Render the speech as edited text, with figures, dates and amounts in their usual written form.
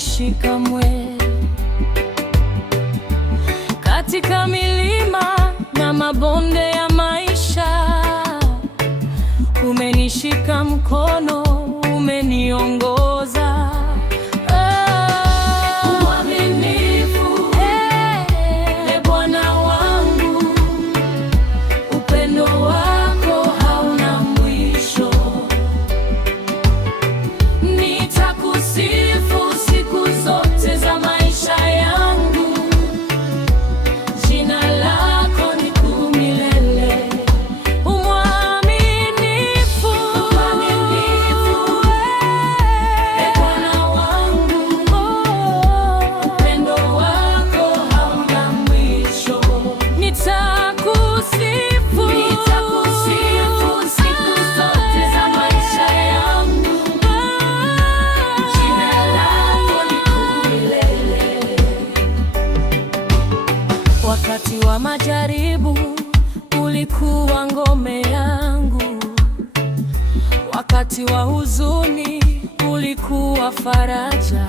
hauishi kamwe. Katika milima na mabonde ya maisha, umenishika mkono, umeniongoza. Uaminifu, Bwana wangu, upendo wako hauna mwisho. Nitakusifu siku zote za maisha yangu, jina lako ni kuu milele. Umwaminifu, Bwana wangu, upendo wako hauna mwisho. Nitakusifu siku zote za maisha yangu, jina lako ni kuu milele. Wakati wa majaribu ulikuwa ngome yangu, wakati wa huzuni ulikuwa faraja.